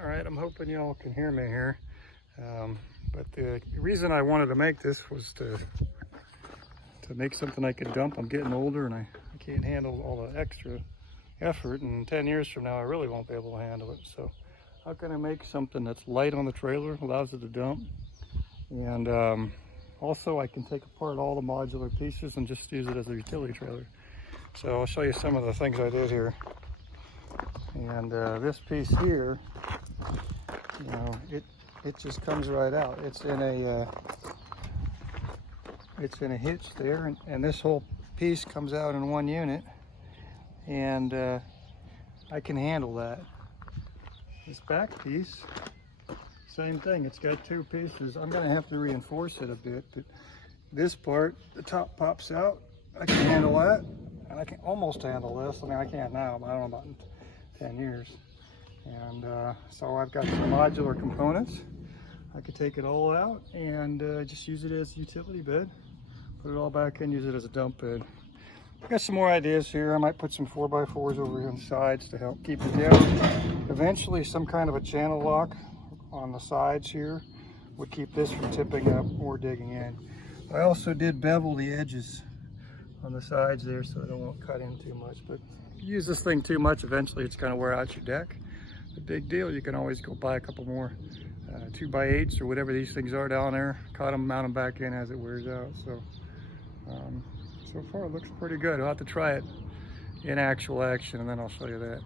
All right, I'm hoping y'all can hear me here. But the reason I wanted to make this was to make something I could dump. I'm getting older and I can't handle all the extra effort, and 10 years from now I really won't be able to handle it. So how can I make something that's light on the trailer, allows it to dump, and also I can take apart all the modular pieces and just use it as a utility trailer. So I'll show you some of the things I did here. And this piece here, you know, it just comes right out. It's in a hitch there, and this whole piece comes out in one unit, and I can handle that. This back piece, same thing. It's got two pieces. I'm going to have to reinforce it a bit, but this part, the top pops out. I can handle that, and I can almost handle this. I mean, I can't now, but I don't know about in 10 years. And so I've got some modular components. I could take it all out and just use it as a utility bed. Put it all back in, use it as a dump bed. I've got some more ideas here. I might put some 4x4s over here on the sides to help keep it down. Eventually, some kind of a channel lock on the sides here would keep this from tipping up or digging in. I also did bevel the edges on the sides there so it won't cut in too much. But if you use this thing too much, eventually it's going to wear out your deck. The big deal, you can always go buy a couple more 2x8s or whatever these things are down there, cut them, mount them back in as it wears out. So so far it looks pretty good. I'll have to try it in actual action and then I'll show you that.